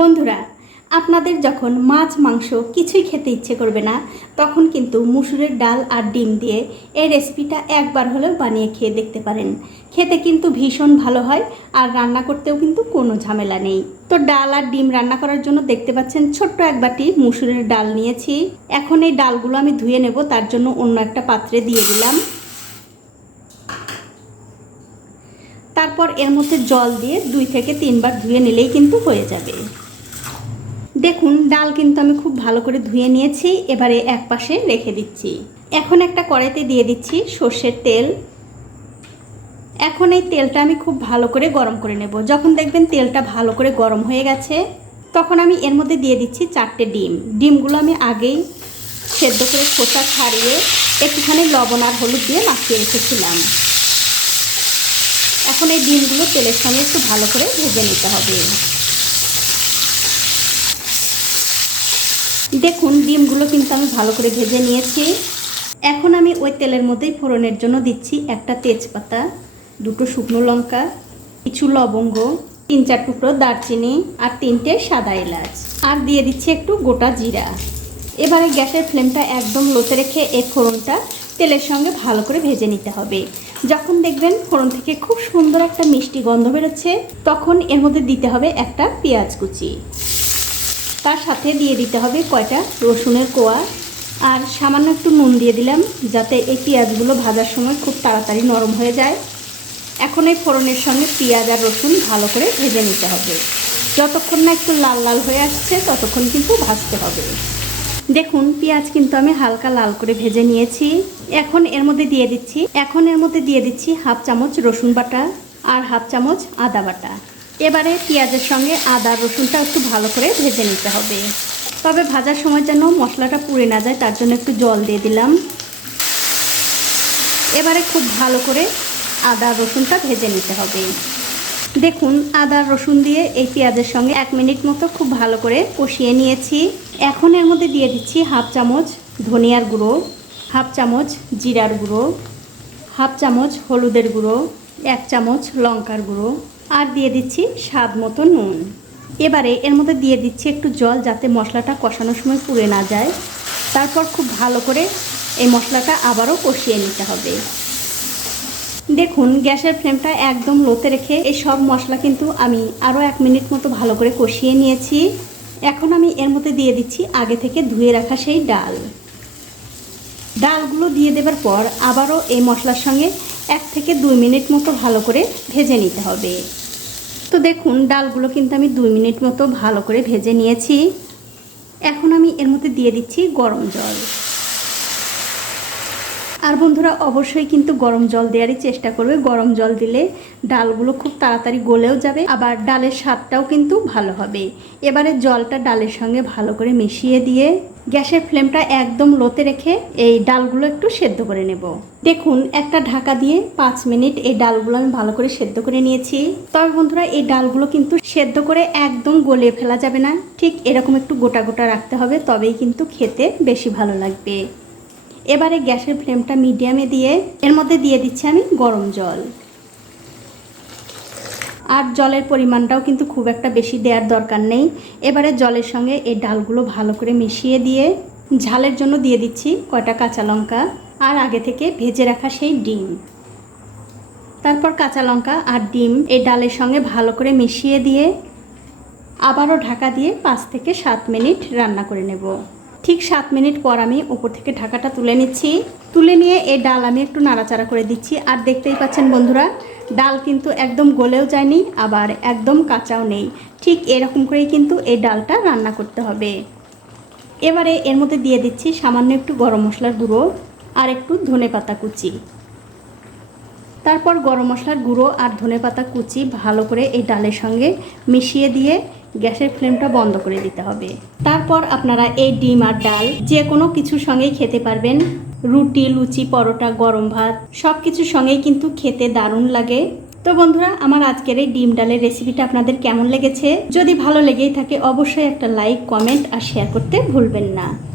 বন্ধুরা, আপনাদের যখন মাছ, মাংস কিছুই খেতে ইচ্ছে করবে না, তখন কিন্তু মুসুরের ডাল আর ডিম দিয়ে এই রেসিপিটা একবার হলেও বানিয়ে খেয়ে দেখতে পারেন। খেতে কিন্তু ভীষণ ভালো হয় আর রান্না করতেও কিন্তু কোনো ঝামেলা নেই। তো ডাল আর ডিম রান্না করার জন্য দেখতে পাচ্ছেন ছোট্ট এক বাটি মুসুরের ডাল নিয়েছি। এখন এই ডালগুলো আমি ধুয়ে নেব, তার জন্য অন্য একটা পাত্রে দিয়ে দিলাম। তারপর এর মধ্যে জল দিয়ে দুই থেকে তিনবার ধুয়ে নিলেই কিন্তু হয়ে যাবে। দেখুন, ডাল কিন্তু আমি খুব ভালো করে ধুয়ে নিয়েছি, এবারে এক পাশে রেখে দিচ্ছি। এখন একটা কড়াইতে দিয়ে দিচ্ছি সর্ষের তেল। এখন এই তেলটা আমি খুব ভালো করে গরম করে নেব। যখন দেখবেন তেলটা ভালো করে গরম হয়ে গেছে, তখন আমি এর মধ্যে দিয়ে দিচ্ছি চারটে ডিম। ডিমগুলো আমি আগেই সেদ্ধ করে খোসা ছাড়িয়ে একটুখানি লবণ আর হলুদ দিয়ে মাখিয়ে রেখেছিলাম। এখন এই ডিমগুলো তেলের সঙ্গে একটু ভালো করে ভেজে নিতে হবে। দেখুন, ডিমগুলো কিন্তু আমি ভালো করে ভেজে নিয়েছি। এখন আমি ওই তেলের মধ্যেই ফোড়নের জন্য দিচ্ছি একটা তেজপাতা, দুটো শুকনো লঙ্কা, কিছু লবঙ্গ তিন চার টুকরো দারচিনি আর তিনটে সাদা এলাচ। আর দিয়ে দিচ্ছি একটু গোটা জিরা। এবারে গ্যাসের ফ্লেমটা একদম লোতে রেখে এই ফোড়নটা তেলের সঙ্গে ভালো করে ভেজে নিতে হবে। যখন দেখবেন ফোড়ন থেকে খুব সুন্দর একটা মিষ্টি গন্ধ বেরোচ্ছে, তখন এর মধ্যে দিতে হবে একটা পেঁয়াজ কুচি। তার সাথে দিয়ে দিতে হবে কয়টা রসুনের কোয়া। আর সামান্য একটু নুন দিয়ে দিলাম, যাতে এই পেঁয়াজগুলো ভাজার সময় খুব তাড়াতাড়ি নরম হয়ে যায়। এখন এই ফোড়নের সঙ্গে পেঁয়াজ আর রসুন ভালো করে ভেজে নিতে হবে। যতক্ষণ না একটু লাল লাল হয়ে আসছে, ততক্ষণ কিন্তু ভাজতে হবে। দেখুন, পেঁয়াজ কিন্তু আমি হালকা লাল করে ভেজে নিয়েছি। এখন এর মধ্যে দিয়ে দিচ্ছি, এখন এর মধ্যে দিয়ে দিচ্ছি হাফ চামচ রসুন বাটা আর হাফ চামচ আদা বাটা। এবারে পেঁয়াজের সঙ্গে আদা, রসুনটা একটু ভালো করে ভেজে নিতে হবে। তবে ভাজার সময় যেন মশলাটা পুড়ে না যায়, তার জন্য একটু জল দিয়ে দিলাম। এবারে খুব ভালো করে আদা, রসুনটা ভেজে নিতে হবে। দেখুন, আদা, রসুন দিয়ে এই পেঁয়াজের সঙ্গে এক মিনিট মতো খুব ভালো করে কষিয়ে নিয়েছি। এখন এর মধ্যে দিয়ে দিচ্ছি হাফ চামচ ধনিয়ার গুঁড়ো, হাফ চামচ জিরার গুঁড়ো, হাফ চামচ হলুদের গুঁড়ো এক চামচ লঙ্কার গুঁড়ো আর দিয়ে দিচ্ছি স্বাদ মতো নুন। এবারে এর মধ্যে দিয়ে দিচ্ছি একটু জল যাতে মশলাটা কষানোর সময় পুড়ে না যায়। তারপর খুব ভালো করে এই মশলাটা আবারও কষিয়ে নিতে হবে। দেখুন, গ্যাসের ফ্লেমটা একদম লোতে রেখে এই সব মশলা কিন্তু আমি আরও এক মিনিট মতো ভালো করে কষিয়ে নিয়েছি। এখন আমি এর মধ্যে দিয়ে দিচ্ছি আগে থেকে ধুয়ে রাখা সেই ডাল। ডালগুলো দিয়ে দেবার পর আবারও এই মশলার সঙ্গে এক থেকে দুই মিনিট মতো ভালো করে ভেজে নিতে হবে। তো দেখুন, ডালগুলো কিন্তু আমি দুই মিনিট মতো ভালো করে ভেজে নিয়েছি। এখন আমি এর মধ্যে দিয়ে দিচ্ছি গরম জল। আর বন্ধুরা, অবশ্যই কিন্তু গরম জল দেওয়ারই চেষ্টা করবে। গরম জল দিলে ডালগুলো খুব তাড়াতাড়ি গলেও যাবে, আবার ডালের স্বাদটাও কিন্তু ভালো হবে। এবারে জলটা ডালের সঙ্গে ভালো করে মিশিয়ে দিয়ে গ্যাসের ফ্লেমটা একদম লোতে রেখে এই ডালগুলো একটু সেদ্ধ করে নেব। দেখুন, একটা ঢাকা দিয়ে পাঁচ মিনিট এই ডালগুলো আমি ভালো করে সেদ্ধ করে নিয়েছি। তবে বন্ধুরা, এই ডালগুলো কিন্তু সেদ্ধ করে একদম গলিয়ে ফেলা যাবে না। ঠিক এরকম একটু গোটা গোটা রাখতে হবে, তবেই কিন্তু খেতে বেশি ভালো লাগবে। এবারে গ্যাসের ফ্লেমটা মিডিয়ামে দিয়ে এর মধ্যে দিয়ে দিচ্ছি আমি গরম জল। আর জলের পরিমাণটাও কিন্তু খুব একটা বেশি দেওয়ার দরকার নেই। এবারে জলের সঙ্গে এই ডালগুলো ভালো করে মিশিয়ে দিয়ে ঝালের জন্য দিয়ে দিচ্ছি কয়টা কাঁচা লঙ্কা আর আগে থেকে ভেজে রাখা সেই ডিম। তারপর কাঁচা লঙ্কা আর ডিম এই ডালের সঙ্গে ভালো করে মিশিয়ে দিয়ে আবারও ঢাকা দিয়ে পাঁচ থেকে সাত মিনিট রান্না করে নেব। ঠিক সাত মিনিট পর আমি উপর থেকে ঢাকাটা তুলে নিচ্ছি। তুলে নিয়ে এই ডাল আমি একটু নাড়াচাড়া করে দিচ্ছি। আর দেখতেই পাচ্ছেন বন্ধুরা, ডাল কিন্তু একদম গলেও যায়নি, আবার একদম কাঁচাও নেই। ঠিক এরকম করেই কিন্তু এই ডালটা রান্না করতে হবে। এবারে এর মধ্যে দিয়ে দিচ্ছি সামান্য একটু গরম মশলার গুঁড়ো আর একটু ধনে পাতা কুচি। তারপর গরম মশলার গুঁড়ো আর ধনে পাতা কুচি ভালো করে এই ডালের সঙ্গে মিশিয়ে দিয়ে গ্যাসের ফ্লেমটা বন্ধ করে দিতে হবে। তারপর আপনারা এই ডিম আর ডাল যে কোনো কিছুর সঙ্গেই খেতে পারবেন। রুটি, লুচি, পরোটা, গরম ভাত সব কিছুর সঙ্গেই কিন্তু খেতে দারুণ লাগে। তো বন্ধুরা, আমার আজকের এই ডিম ডালের রেসিপিটা আপনাদের কেমন লেগেছে? যদি ভালো লেগেই থাকে, অবশ্যই একটা লাইক, কমেন্ট আর শেয়ার করতে ভুলবেন না।